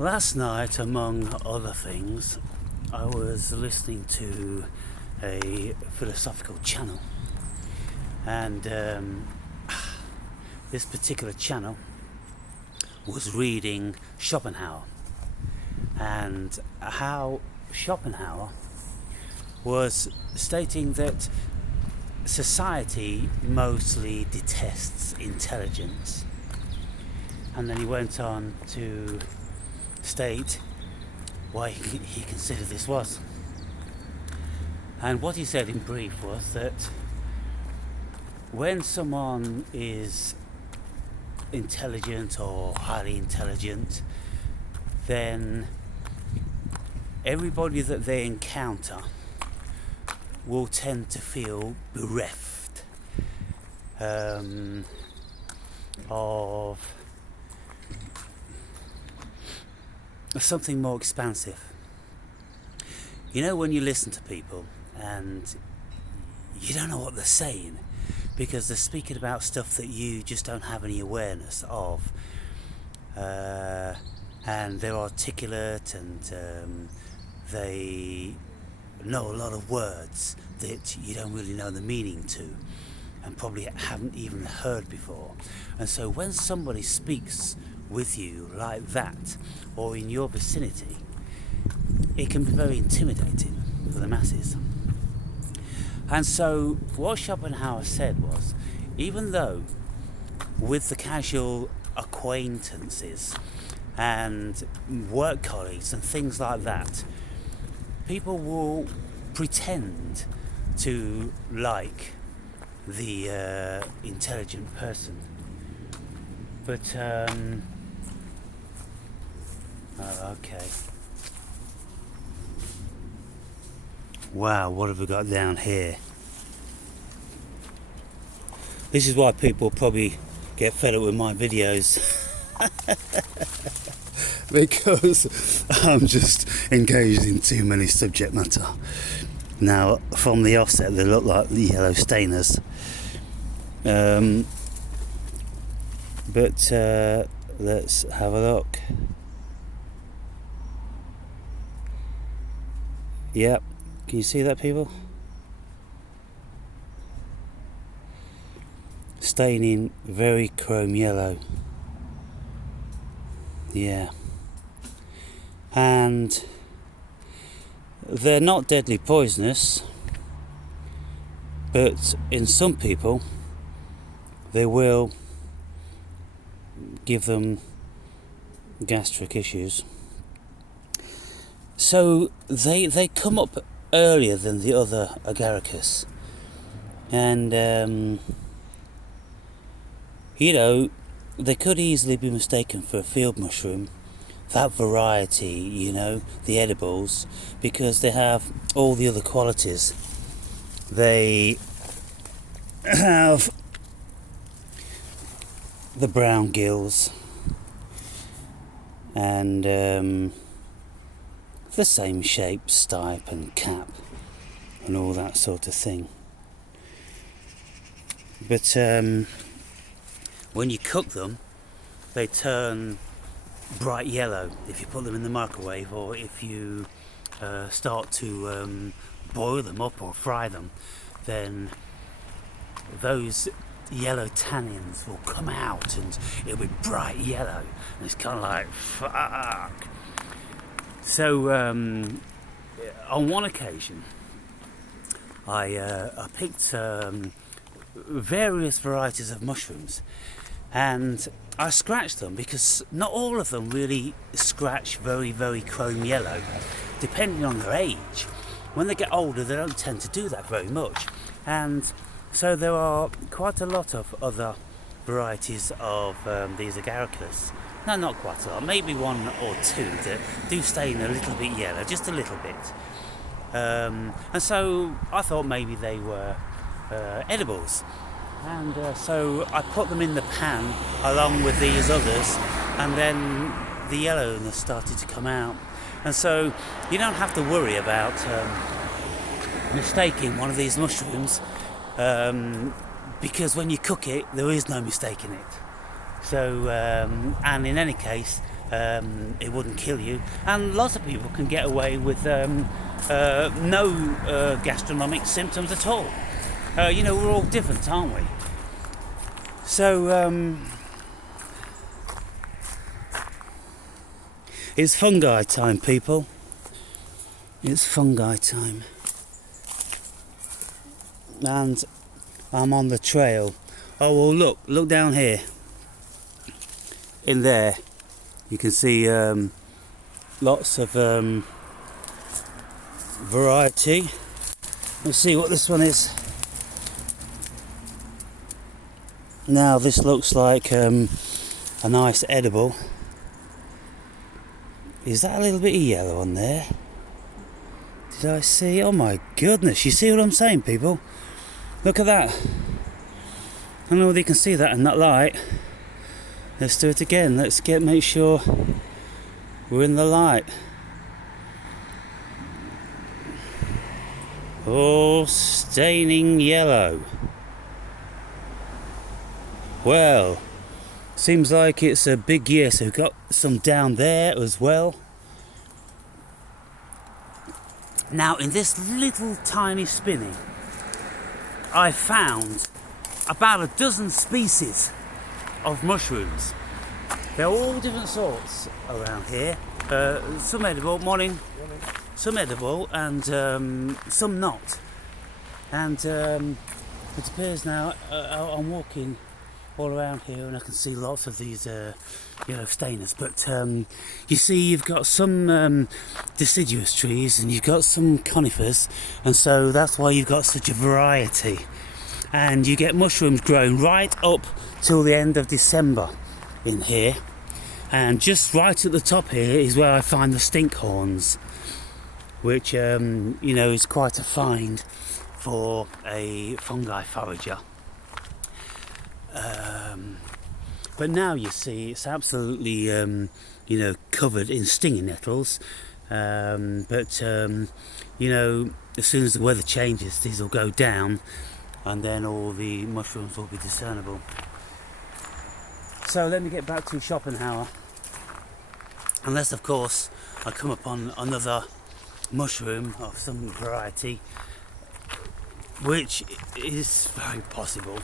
Last night, among other things, I was listening to a philosophical channel, and this particular channel was reading Schopenhauer, and how Schopenhauer was stating that society mostly detests intelligence, and then he went on to state why he considered this was. And what he said in brief was that when someone is intelligent or highly intelligent, then everybody that they encounter will tend to feel bereft of something more expansive. You know, when you listen to people and you don't know what they're saying because they're speaking about stuff that you just don't have any awareness of, and they're articulate and they know a lot of words that you don't really know the meaning to and probably haven't even heard before. And so when somebody speaks with you like that or in your vicinity, it can be very intimidating for the masses. And so what Schopenhauer said was, even though with the casual acquaintances and work colleagues and things like that, people will pretend to like the intelligent person, but okay. Wow, what have we got down here? This is why people probably get fed up with my videos. Because I'm just engaged in too many subject matter. Now, from the offset, they look like the yellow stainers. But let's have a look. Yep, can you see that, people? Staining very chrome yellow. Yeah. And they're not deadly poisonous, but in some people they will give them gastric issues. So they come up earlier than the other agaricus, and you know, they could easily be mistaken for a field mushroom, that variety, you know, the edibles, because they have all the other qualities. They have the brown gills and the same shape, stipe and cap and all that sort of thing. But when you cook them, they turn bright yellow if you put them in the microwave, or if you start to boil them up or fry them, then those yellow tannins will come out and it'll be bright yellow, and it's kind of like fuck. So on one occasion I picked various varieties of mushrooms, and I scratched them because not all of them really scratch very, very chrome yellow, depending on their age. When they get older, they don't tend to do that very much, and so there are quite a lot of other varieties of these agaricus. No, not quite a lot, maybe one or two that do stain a little bit yellow, just a little bit. And so I thought maybe they were edibles. And so I put them in the pan along with these others, and then the yellowness started to come out. And so you don't have to worry about mistaking one of these mushrooms, because when you cook it, there is no mistaking it. So, and in any case, it wouldn't kill you, and lots of people can get away with no gastronomic symptoms at all. We're all different, aren't we? So it's fungi time, people. It's fungi time. And I'm on the trail. Oh, well, look down here. In there, you can see lots of variety. Let's see what this one is. Now, this looks like a nice edible. Is that a little bit of yellow on there? Did I see? Oh my goodness, you see what I'm saying, people? Look at that. I don't know whether you can see that in that light. Let's do it again. Let's make sure we're in the light. Oh, staining yellow. Well, seems like it's a big year, so we've got some down there as well. Now, in this little tiny spinney, I found about a dozen species of mushrooms. They're all different sorts around here. Some edible, morning. Some edible and some not. And it appears now I'm walking all around here and I can see lots of these yellow stainers. But you see, you've got some deciduous trees and you've got some conifers, and so that's why you've got such a variety. And you get mushrooms growing right up till the end of December in here. And just right at the top here is where I find the stinkhorns, which is quite a find for a fungi forager. But now you see it's absolutely covered in stinging nettles. But as soon as the weather changes, these will go down, and then all the mushrooms will be discernible. So let me get back to Schopenhauer. Unless, of course, I come upon another mushroom of some variety, which is very possible.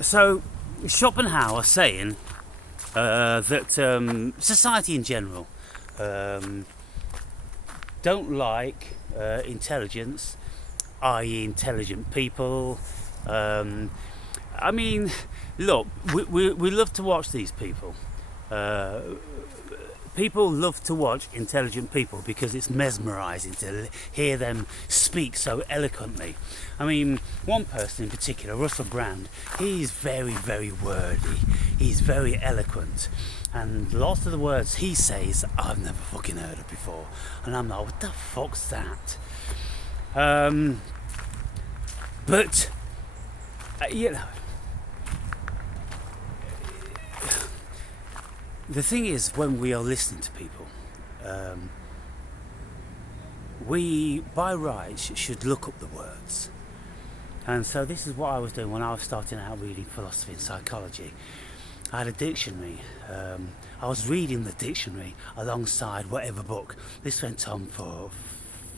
So Schopenhauer saying that society in general don't like intelligence, i.e. intelligent people. Look, we love to watch these people. People love to watch intelligent people because it's mesmerising to hear them speak so eloquently. I mean, one person in particular, Russell Brand, he's very, very wordy. He's very eloquent. And lots of the words he says, I've never fucking heard of before. And I'm like, what the fuck's that? But, the thing is, when we are listening to people, we, by rights, should look up the words. And so this is what I was doing when I was starting out reading philosophy and psychology. I had a dictionary. I was reading the dictionary alongside whatever book. This went on for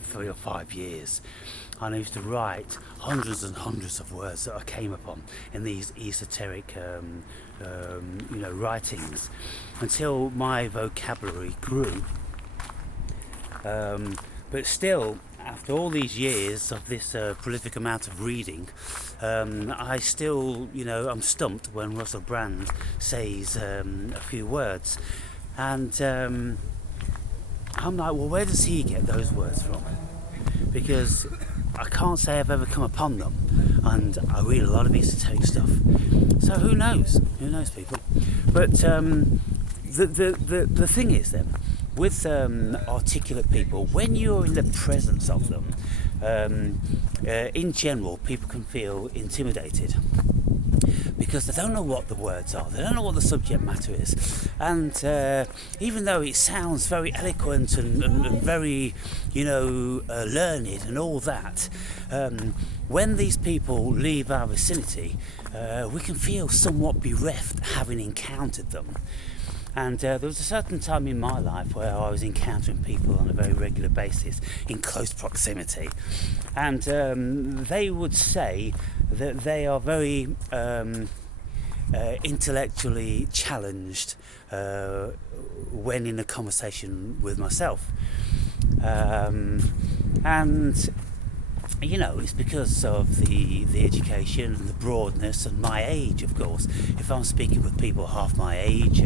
3 or 5 years. And I used to write hundreds and hundreds of words that I came upon in these esoteric writings until my vocabulary grew. But still, after all these years of this prolific amount of reading, I still, I'm stumped when Russell Brand says a few words. And I'm like, well, where does he get those words from? Because I can't say I've ever come upon them, and I read a lot of esoteric stuff. So who knows? Who knows, people? But the thing is then, with articulate people, when you're in the presence of them, in general, people can feel intimidated because they don't know what the words are, they don't know what the subject matter is, and even though it sounds very eloquent and very, learned and all that, when these people leave our vicinity, we can feel somewhat bereft having encountered them. And there was a certain time in my life where I was encountering people on a very regular basis in close proximity, and they would say that they are very intellectually challenged when in a conversation with myself, and it's because of the education and the broadness and my age, of course. If I'm speaking with people half my age,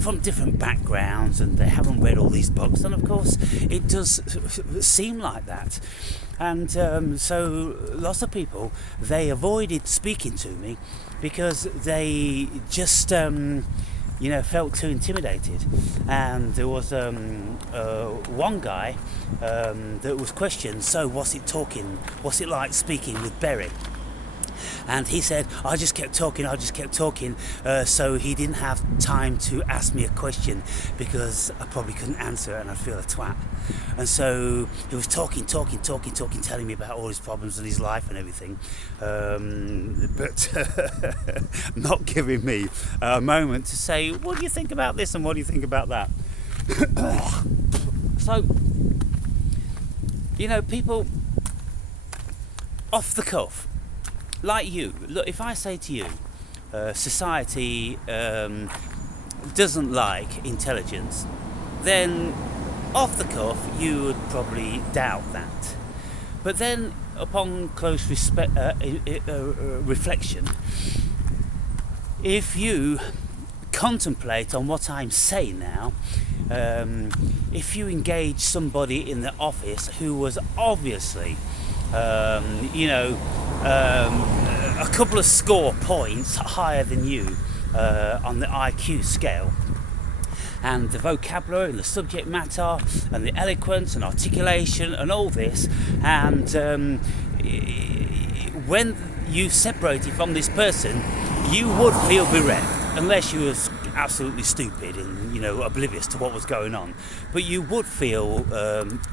from different backgrounds, and they haven't read all these books, then of course it does seem like that. And so lots of people, they avoided speaking to me because they just felt too intimidated. And there was one guy that was questioned, so what's it like speaking with Berry? And he said, I just kept talking, so he didn't have time to ask me a question because I probably couldn't answer it and I'd feel a twat. And so he was talking, telling me about all his problems and his life and everything, but not giving me a moment to say, what do you think about this and what do you think about that? So, people off the cuff, like you, look, if I say to you, society doesn't like intelligence, then off the cuff you would probably doubt that. But then, upon close reflection, if you contemplate on what I'm saying now, if you engage somebody in the office who was obviously a couple of score points higher than you on the IQ scale, and the vocabulary and the subject matter and the eloquence and articulation and all this, and when you separated from this person, you would feel bereft, unless you was absolutely stupid and oblivious to what was going on. But you would feel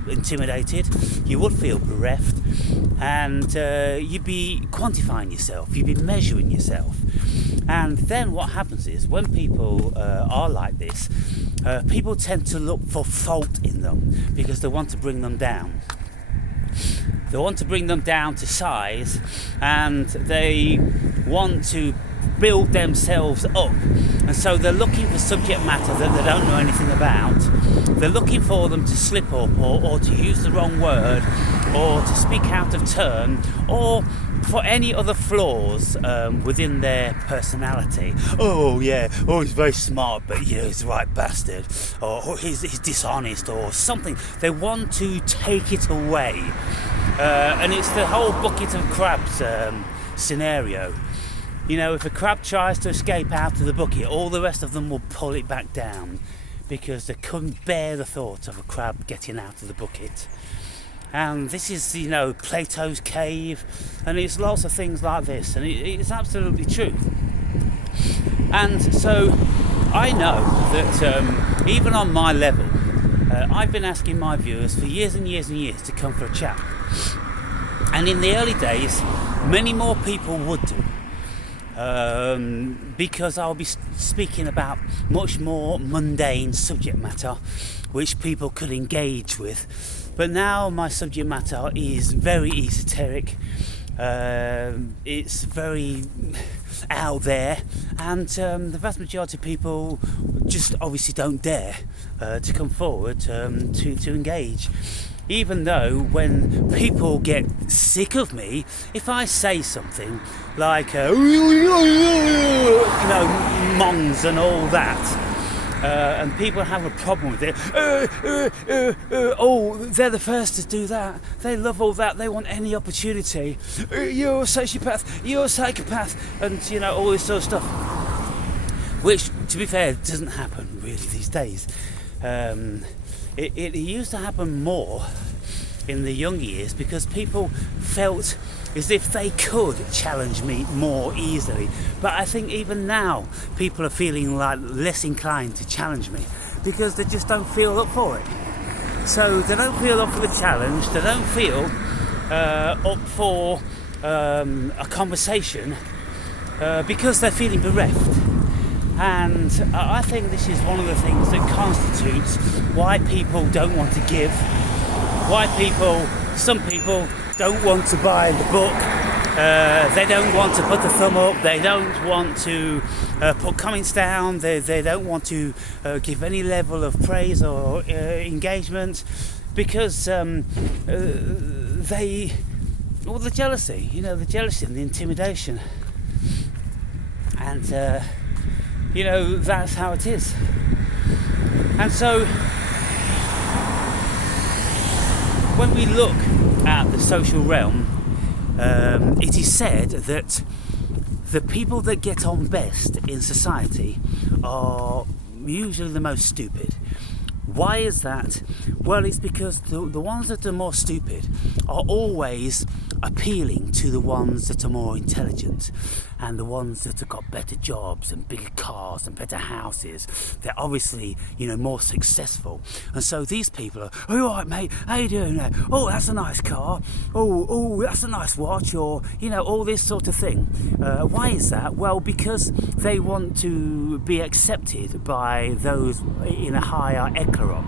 intimidated, you would feel bereft, and you'd be quantifying yourself, you'd be measuring yourself. And then what happens is, when people are like this, people tend to look for fault in them because they want to bring them down. They want to bring them down to size, and they want to build themselves up. And so they're looking for subject matter that they don't know anything about. They're looking for them to slip up, or to use the wrong word, or to speak out of turn, or for any other flaws within their personality. He's very smart, but he's a right bastard, or he's dishonest, or something. They want to take it away, and it's the whole bucket of crabs scenario. If a crab tries to escape out of the bucket, all the rest of them will pull it back down because they couldn't bear the thought of a crab getting out of the bucket. And this is, Plato's cave, and it's lots of things like this, and it's absolutely true. And so I know that even on my level, I've been asking my viewers for years and years and years to come for a chat. And in the early days, many more people would do. Because I'll be speaking about much more mundane subject matter which people could engage with. But now my subject matter is very esoteric, it's very out there, and the vast majority of people just obviously don't dare to come forward to engage. Even though when people get sick of me, if I say something like, mongs and all that, and people have a problem with it, they're the first to do that, they love all that, they want any opportunity, you're a sociopath, you're a psychopath, and all this sort of stuff, which, to be fair, doesn't happen really these days. It used to happen more in the young years because people felt is if they could challenge me more easily. But I think even now people are feeling like less inclined to challenge me because they just don't feel up for it. So they don't feel up for the challenge, they don't feel up for a conversation because they're feeling bereft. And I think this is one of the things that constitutes why people don't want to give, why some people don't want to buy the book, they don't want to put the thumb up, they don't want to put comments down, they don't want to give any level of praise or engagement, because the jealousy, the jealousy and the intimidation. And, that's how it is. And so, when we look at the social realm, it is said that the people that get on best in society are usually the most stupid. Why is that? Well, it's because the ones that are more stupid are always appealing to the ones that are more intelligent, and the ones that have got better jobs and bigger cars and better houses. They're obviously, more successful. And so these people are, "Oh, all right, mate, how you doing there? Oh, that's a nice car. Oh, that's a nice watch," or, all this sort of thing. Why is that? Well, because they want to be accepted by those in a higher echelon.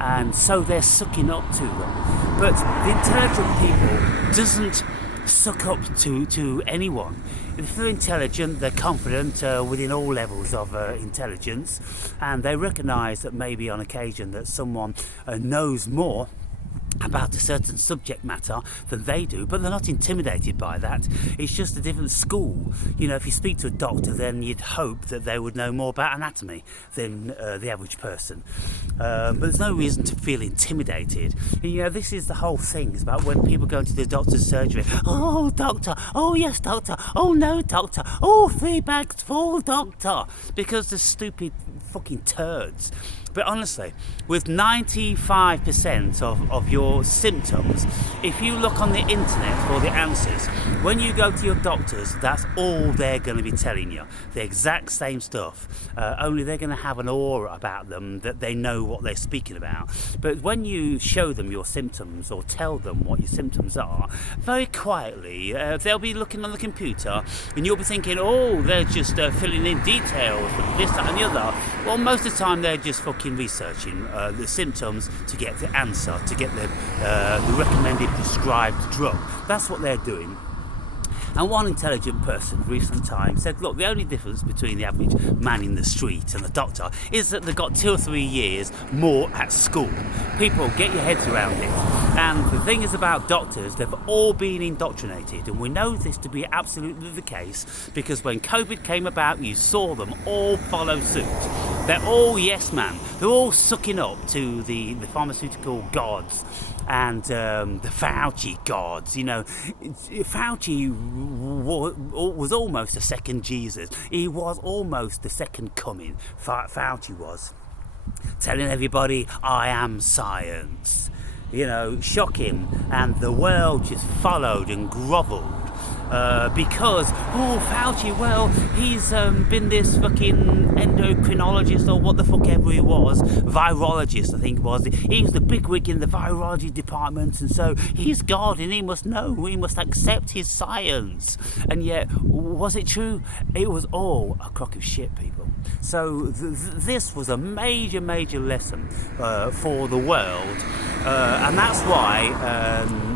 And so they're sucking up to them. But the intelligent people doesn't suck up to anyone. If they're intelligent, they're confident within all levels of intelligence, and they recognise that maybe on occasion that someone knows more about a certain subject matter than they do, but they're not intimidated by that. It's just a different school. If you speak to a doctor, then you'd hope that they would know more about anatomy than the average person. But there's no reason to feel intimidated. And, this is the whole thing. It's about when people go into the doctor's surgery. "Oh, doctor. Oh, yes, doctor. Oh, no, doctor. Oh, 3 bags full, doctor." Because they're stupid fucking turds. But honestly, with 95% of your symptoms, if you look on the internet for the answers, when you go to your doctors, that's all they're going to be telling you. The exact same stuff. Only they're going to have an aura about them that they know what they're speaking about. But when you show them your symptoms or tell them what your symptoms are, very quietly, they'll be looking on the computer and you'll be thinking, "Oh, they're just filling in details and this, that and the other." Well, most of the time they're just fucking researching the symptoms to get the answer, to get the recommended prescribed drug. That's what they're doing. And one intelligent person in recent times said, "Look, the only difference between the average man in the street and the doctor is that they've got 2 or 3 years more at school." People, get your heads around it. And the thing is about doctors, they've all been indoctrinated, and we know this to be absolutely the case because when COVID came about, you saw them all follow suit. They're all yes man. They're all sucking up to the pharmaceutical gods and the Fauci gods. Fauci was almost a second Jesus. He was almost the second coming. Fauci was telling everybody, "I am science." Shocking. And the world just followed and grovelled. Because, Fauci, well, he's been this fucking endocrinologist or what the fuck ever he was, virologist I think it was. He was the bigwig in the virology department, and so he's God and he must know, he must accept his science. And yet, was it true? It was all a crock of shit, people. So this was a major, major lesson for the world. And that's why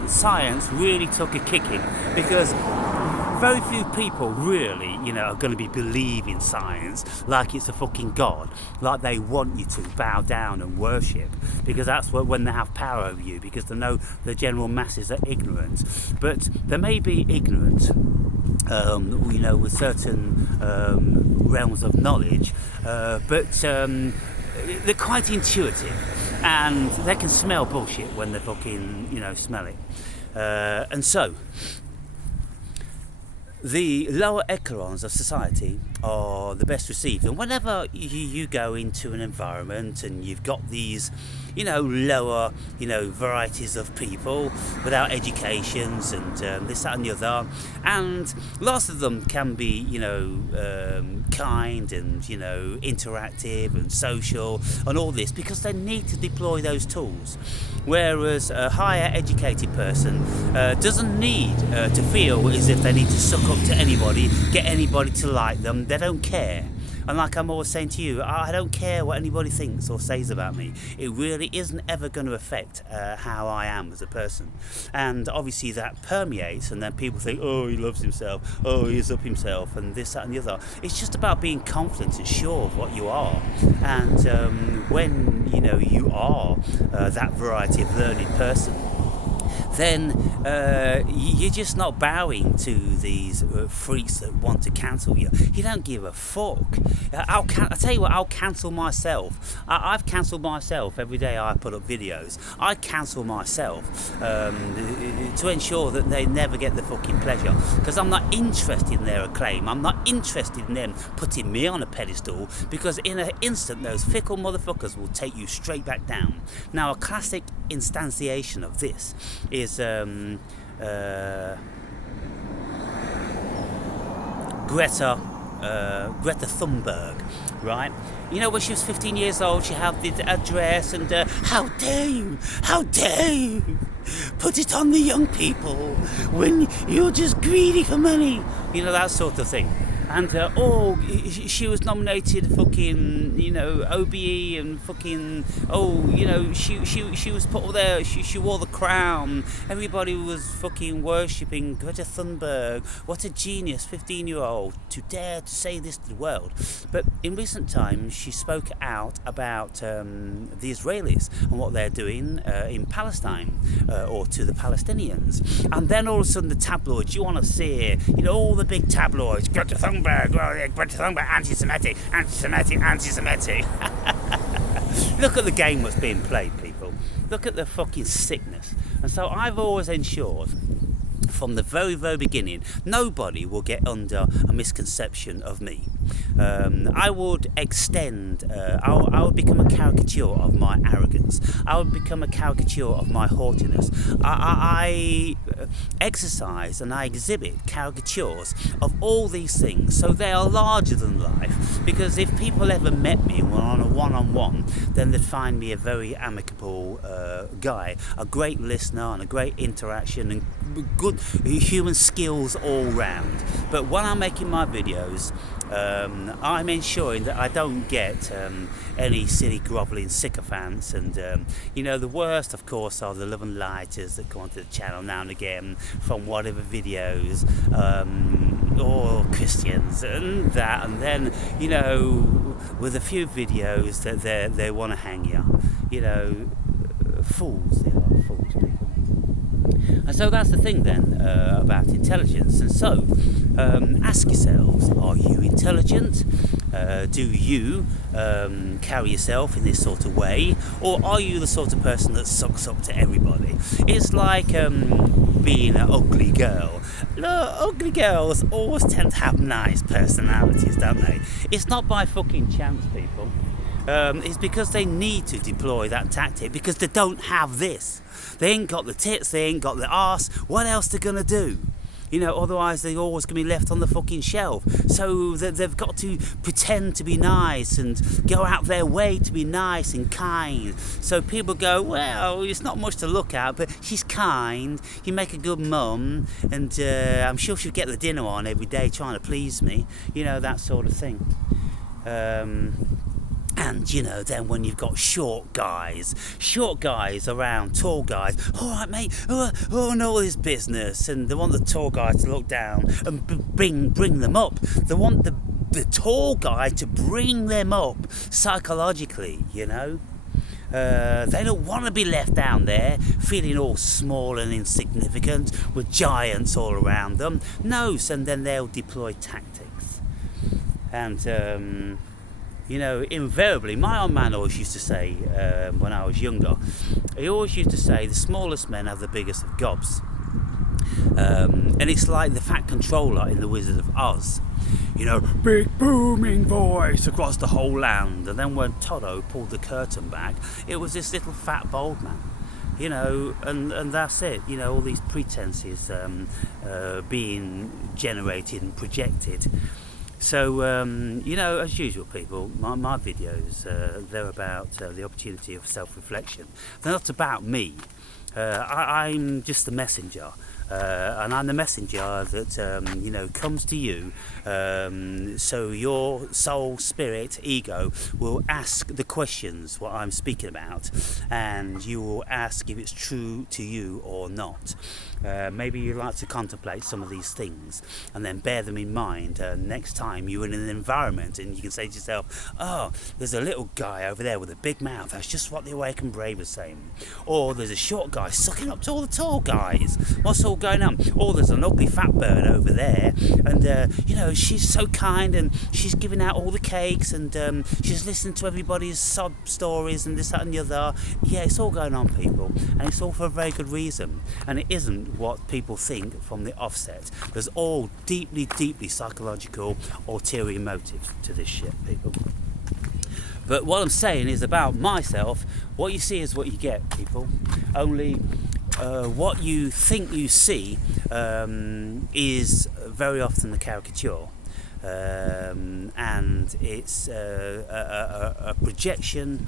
science really took a kicking, because very few people really, are going to be believing science like it's a fucking god, like they want you to bow down and worship, because that's when they have power over you, because they know the general masses are ignorant. But they may be ignorant, with certain realms of knowledge, but they're quite intuitive, and they can smell bullshit when they fucking, smell it. And so, the lower echelons of society are the best received. And whenever you go into an environment and you've got these, lower, varieties of people without educations and this, that, and the other, and lots of them can be, kind and, interactive and social and all this because they need to deploy those tools. Whereas a higher educated person doesn't need to feel as if they need to suck up to anybody, get anybody to like them. They don't care. And like I'm always saying to you, I don't care what anybody thinks or says about me. It really isn't ever going to affect how I am as a person. And obviously that permeates, and then people think, oh, he loves himself, oh, he's up himself, and this, that, and the other. It's just about being confident and sure of what you are. And when you are that variety of learned person, then you're just not bowing to these freaks that want to cancel you. You don't give a fuck. I'll tell you what, I'll cancel myself. I've cancelled myself every day I put up videos. I cancel myself to ensure that they never get the fucking pleasure, because I'm not interested in their acclaim. I'm not interested in them putting me on a pedestal, because in an instant those fickle motherfuckers will take you straight back down. Now, a classic instantiation of this is Greta Thunberg, right? When she was 15 years old, she had the address, and how dare you put it on the young people when you're just greedy for money, that sort of thing. And she was nominated fucking OBE and fucking she was put there. She wore the crown. Everybody was fucking worshipping Greta Thunberg. What a genius, 15-year-old, to dare to say this to the world. But in recent times, she spoke out about the Israelis and what they're doing in Palestine or to the Palestinians. And then all of a sudden, the tabloids, you want to see, all the big tabloids, Greta Thunberg, anti-Semitic. Look at the game that's being played, people. Look at the fucking sickness. And so I've always ensured, from the very, very beginning, nobody will get under a misconception of me. I would extend, I would become a caricature of my arrogance. I would become a caricature of my haughtiness. I exercise and I exhibit caricatures of all these things, so they are larger than life, because if people ever met me and were on a one-on-one, then they'd find me a very amicable guy, a great listener and a great interaction and good human skills all round. But when I'm making my videos, I'm ensuring that I don't get any silly grovelling sycophants, and the worst, of course, are the love and lighters that come onto the channel now and again from whatever videos, or Christians and that, and then with a few videos that they want to hang you, fools. They are fools, people. And so that's the thing then about intelligence. And so ask yourselves, are you intelligent? Do you carry yourself in this sort of way? Or are you the sort of person that sucks up to everybody? It's like being an ugly girl. Look, ugly girls always tend to have nice personalities, don't they? It's not by fucking chance, people. It's because they need to deploy that tactic, because they don't have this. They ain't got the tits, they ain't got the arse. What else they're gonna do? Otherwise they're always going to be left on the fucking shelf. So they've got to pretend to be nice and go out their way to be nice and kind. So people go, well, it's not much to look at, but she's kind, you make a good mum, and I'm sure she'll get the dinner on every day trying to please me. That sort of thing. And then when you've got short guys around tall guys, all right mate, and all this business, and they want the tall guy to look down and bring them up. They want the tall guy to bring them up psychologically, They don't want to be left down there feeling all small and insignificant with giants all around them. No, so then they'll deploy tactics. And invariably, my old man always used to say, when I was younger, he always used to say, the smallest men have the biggest of gobs. And it's like the Fat Controller in The Wizard of Oz. Big booming voice across the whole land. And then when Toto pulled the curtain back, it was this little fat bald man. And that's it. All these pretenses being generated and projected. So, as usual, people, my videos, they're about the opportunity of self-reflection. They're not about me. I'm just the messenger. And I'm the messenger that comes to you, so your soul, spirit, ego will ask the questions what I'm speaking about, and you will ask if it's true to you or not. Maybe you like to contemplate some of these things and then bear them in mind next time you're in an environment, and you can say to yourself, oh, there's a little guy over there with a big mouth, that's just what the Awakened Brave was saying. Or there's a short guy sucking up to all the tall guys, what's all going on? Or there's an ugly fat bird over there, and she's so kind, and she's giving out all the cakes, and she's listening to everybody's sob stories and this, that and the other. Yeah, it's all going on, people, and it's all for a very good reason, and it isn't what people think from the offset. There's all deeply psychological ulterior motives to this shit, people. But what I'm saying is about myself, what you see is what you get, people. Only what you think you see is very often a caricature. And it's a projection,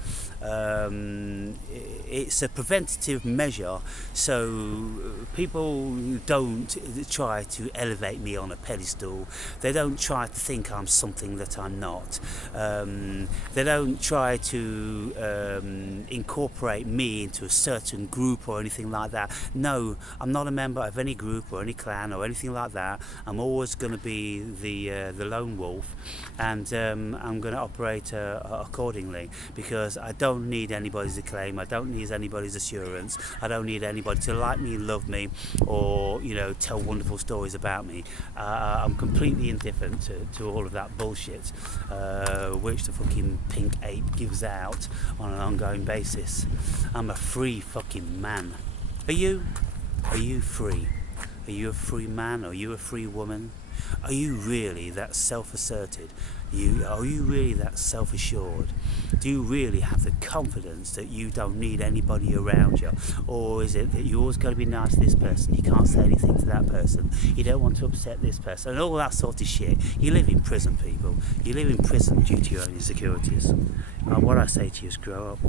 it's a preventative measure, so people don't try to elevate me on a pedestal. They don't try to think I'm something that I'm not. They don't try to incorporate me into a certain group or anything like that. No, I'm not a member of any group or any clan or anything like that. I'm always going to be the lone wolf, and I'm going to operate accordingly, because I don't need anybody's acclaim, I don't need anybody's assurance, I don't need anybody to like me, love me, or tell wonderful stories about me. I'm completely indifferent to all of that bullshit which the fucking pink ape gives out on an ongoing basis. I'm a free fucking man. Are you? Are you free? Are you a free man? Are you a free woman? Are you really that self-asserted? Are you really that self-assured? Do you really have the confidence that you don't need anybody around you? Or is it that you're always going to be nice to this person, you can't say anything to that person, you don't want to upset this person, and all that sort of shit? You live in prison, people. You live in prison due to your own insecurities. And what I say to you is grow up.